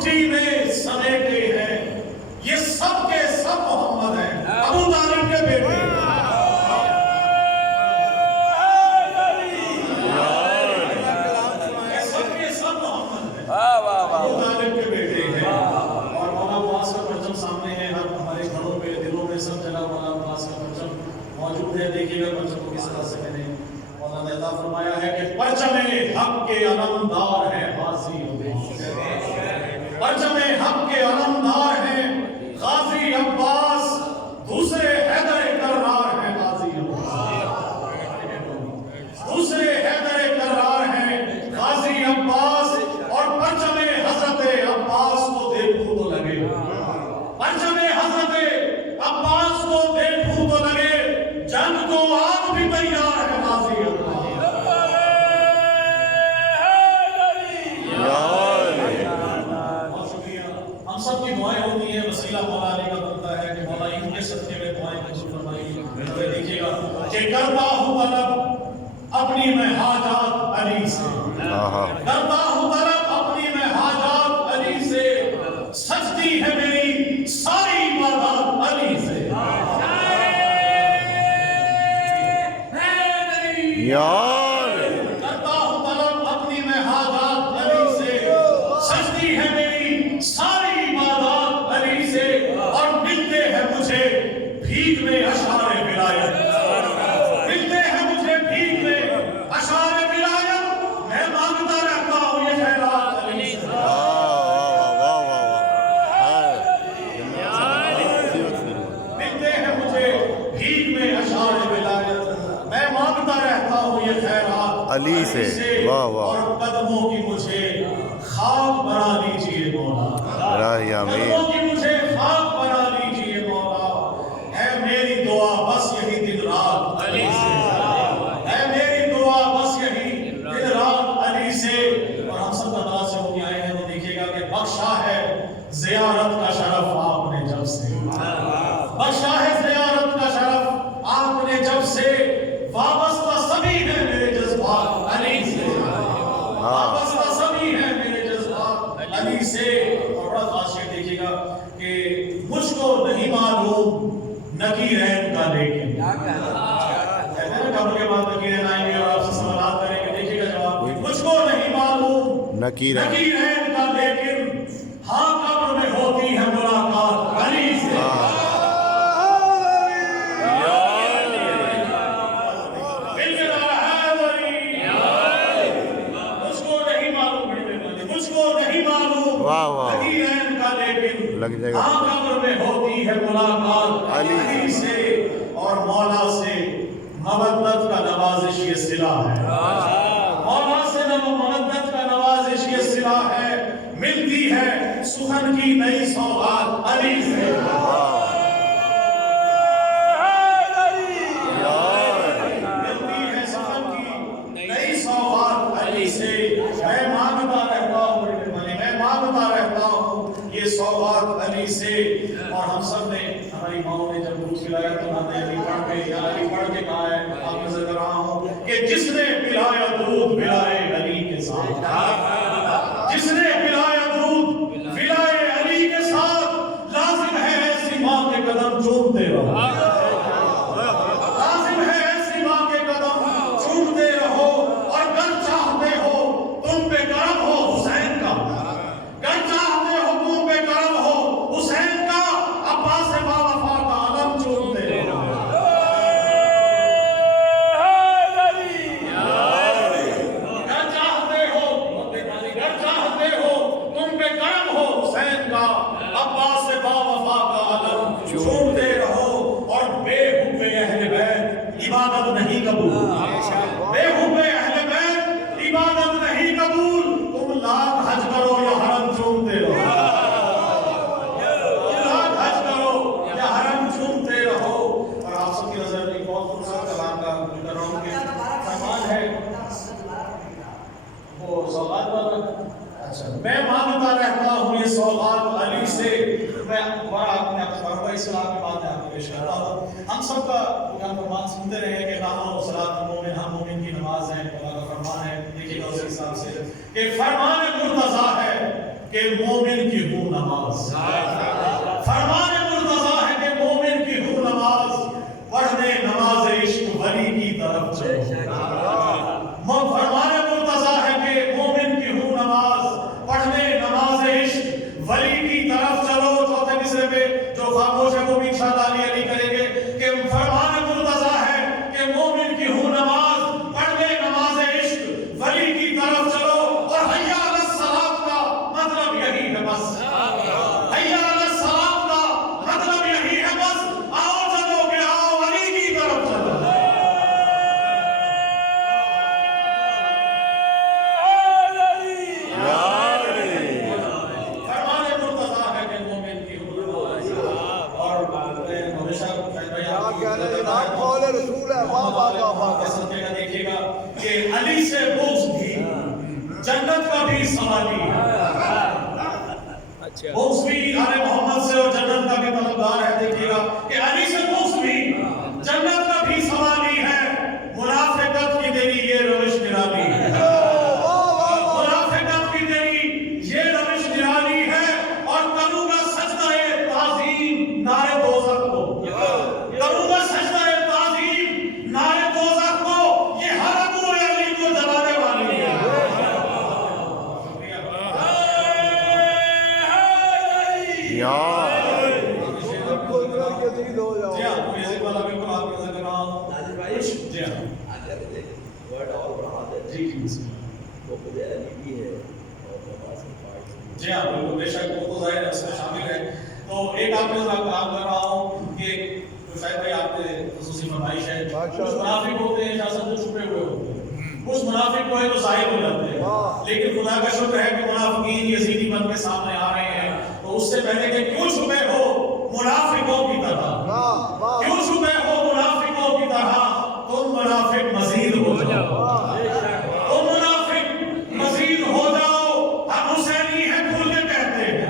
مٹھی میں سمیٹے ہیں، یہ سب کے سب محمد ہیں، ابو طالب کے بیٹے ہیں۔ یہ سب کے سب محمد ہیں، ابو طالب کے بیٹے ہیں۔ اور مولا عباس کا پرچم سامنے ہے، ہمارے گھروں پہ، دلوں میں، سب جگہ مولا عباس کا پرچم موجود ہے۔ دیکھیے گا پرچم کو کس طرح سے میں نے مولا نے عطا فرمایا ہے کہ پرچم حق کے علمدار ہے غازی عباس، پرچم حق کے علمدار ہیں غازی عباس، دوسرے حیدر کرار ہیں غازی عباس، دوسرے حیدر کرار ہیں غازی عباس۔ اور پرچم حضرت عباس کو دیکھوں تو لگے، پرچم حضرت عباس کو دیکھوں تو لگے جنگ کو آج بھی تیار ہے غازی عباس۔ ہم سب کی دعائیں ہوتی ہیں، وسیلہ مولا علی کا بنتا ہے کہ مولا ان کے صدقے میں دعائیں قبول فرمائیے۔ دیکھیے گا کہ کرتا ہوں طلب اپنی میں حاجات علی سے، کرتا ہوں طلب اپنی میں حاجات علی سے، سجدی ہے میری ساری عبادات علی سے۔ کرتا ہوں طلب اپنی میں حاجات علی سے، سجدی ہے میری ساری عبادات علی سے، اور ملتے ہیں مجھے بھیک میں اشعار ولایت، ملتے ہیں مجھے بھیک میں اشعار ولایت، میں مانگتا رہتا ہوں یہ خیرات علی سے۔ ملتے ہیں مجھے بھیک میں اشعار ولایت، میں مانگتا رہتا ہوں یہ خیرات علی سے۔ واہ واہ، اور قدموں کی مجھے خاک بنا دیجئے مولا، الہی آمین۔ قدموں کی مجھے خاک بنا دیجئے مولا، ہے میری دعا بس یہی دن رات علی سے، ہے میری دعا بس یہی دن رات علی سے۔ اور ہم سب اللہ سے ہو کے آئے ہیں تو دیکھیے گا کہ بخشا ہے زیارت کا شرف آپ نے جب سے، بخشا ہے زیارت کا شرف آپ نے جب سے، وابستہ سبھی ہیں میرے جذبات علی سے، وابستہ سبھی ہیں میرے جذبات علی سے۔ اور بڑا خاص شعر دیکھیے گا کہ مجھ کو نہیں معلوم نکیرین کا لیکن، کہتے ہیں نا قبر کے بعد نکیرین آئیں گے اور آپ سے سوالات کریں گے، دیکھیے گا جواب، مجھ کو نہیں معلوم نکیرین کا لیکن، ہاں قبر میں ہوتی ہے ملاقات علی سے۔ لگ جائے گا قبر میں ہوتی ہے ملاقات علی سے، اور مولا سے مودت کا نوازش یہ صلہ ہے، مولا سے مودت کا نوازش یہ صلہ ہے، ملتی ہے سخن کی نئی سوغات علی سے۔ ملتی ہے سخن کی نئی سوغات علی سے، میں مانگتا رہتا ہوں، میں مانگتا رہتا ہوں یہ سوغات علی سے۔ اور ہم سب نے، ہماری ماں نے جب دودھ پلایا تو ہم نے علی پڑھ کے، یا علی پڑھ کے کہا ہے، آپ نظر کر رہا ہوں کہ جس نے پلایا دودھ پلائے علی کے ساتھ، جس نے پلایا دودھ پلائے علی کے ساتھ، لازم ہے ایسی ماں کے قدم چومتے رہو، لازم ہے ایسی ماں کے قدم چومتے رہو، اور گر چاہتے ہو تم پہ کرم ہو حسین کا، گر چاہتے ہو تم پہ کرم ہو حسین کا، عباس با وفا کا علم چومتے رہو۔ گر چاہتے ہو تم پہ کرم ہو حسین کا، عباس با وفا کا علم چومتے رہو۔ اور بے حب اہل بیت عبادت نہیں قبول، بے حب اہل بیت عبادت نہیں قبول، تم لاکھ حج کرو یا حرم چومتے رہو، لاکھ حج کرو یا حرم چومتے رہو۔ اور آپ سب کی نظر ایک بہت خوبصورت کلام کا کر رہا ہوں کہ فرمان ہے وہ سوغات والا، اچھا، میں مانگتا رہتا ہوں یہ سوغات علی سے۔ میں دوبارہ آپ نے فرمایا اسلام کی بات ہے آپ کو پیش کرتا ہوں۔ ہم سب کا ہم فرمان سنتے رہے کہ نام صلاۃ المومن، ہم مومن کی نماز ہے، اللہ کا فرمان ہے۔ دیکھیے گا اس حساب سے کہ فرمان مرتضیٰ ہے کہ مومن کی ہوں نماز، فرمان مرتضیٰ ہے کہ مومن کی ہوں نماز، پڑھنے نماز عشق ولی کی طرف چلو۔ فرمان مرتضیٰ ہے کہ مومن کی ہوں نماز، پڑھنے نماز عشق ولی کی طرف چلو۔ چوتھے مصرے پہ جو خاموش ہے وہ بھی انشاءاللہ علی کریں گے کہ فرمان مرتضیٰ ہے کہ مومن کی ہوں نماز، پڑھنے نماز عشق ولی کی طرف چلو۔ اور حی علی الصلاۃ کا مطلب یہی ہے بس، حی علی الصلاۃ کا مطلب یہی ہے بس، آؤ چلو کہ آؤ علی کی طرف چلو۔ فرمان مرتضیٰ ہے کہ مومن کی ہوں نماز۔ اور میں ہمیشہ قول رسول ہے، واہ واہ واہ واہ۔ دیکھیے گا کہ علی سے بغض بھی جنت کا بھی سوالی ہے، بغض بھی آل محمد سے اور جنت کا بھی طلبگار ہے۔ دیکھیے گا کہ علی سے بغض بھی جنت کا بھی سوالی ہے، منافقت کی تیری یہ روش نرالی ہے، منافقت کی تیری یہ روش نرالی ہے۔ اور کروں گا سجدہ تعظیم نار دوزخ کو، کروں گا سجدہ تعظیم نار دوزخ کو، یہ ہر عدو علی کو جلانے والی ہے۔ یا جی ہاں، تو یہ والا بالکل آپ کے ذکر رہا ہوں۔ جی ہاں جی جی ہاں بالکل، بے شک وہ تو ظاہر ہے اس میں شامل ہے۔ تو ایک آپ کے ساتھ کلام کر رہا ہوں کہ جو شاید بھائی آپ کے خصوصی فرمائش ہے، کچھ منافق ہوتے ہیں شاید جو چھپے ہوئے ہوتے ہیں، کچھ منافق ہوئے تو ظاہر ہو جاتے ہیں، لیکن خدا کا شکر ہے کہ منافقین یزیدی بن کے سامنے آ رہے ہیں۔ تو اس سے پہلے کہ کیوں چھپے ہو منافقوں کی طرح، کیوں چھپے ہو منافقوں کی طرح، تم منافق مزید ہو جاؤ، تم منافق مزید ہو جاؤ۔ ہم حسینی ہیں کھل کے کہتے ہیں،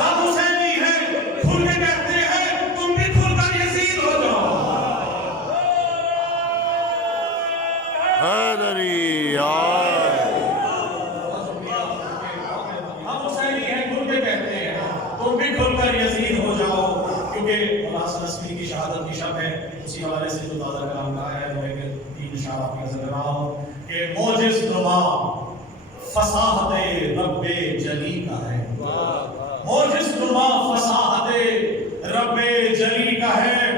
ہم حسینی ہیں کھل کے کہتے ہیں، تم بھی کھل کر یزید ہو جاؤ۔ حیدری آئے، ہم حسینی ہیں کھل کے کہتے ہیں، تم بھی کھل کر یزید ہو جاؤ۔ کیونکہ مولانا حسن عسکری کی شہادت کی شب ہے، اسی حوالے سے جو تازہ کلام کہا ہے وہ ایک تین اشارہ آپ کا ذکر رہا ہوں کہ موجز نما فصاحت رب جلی کا ہے، موجز نما فصاحت رب جلی کا ہے۔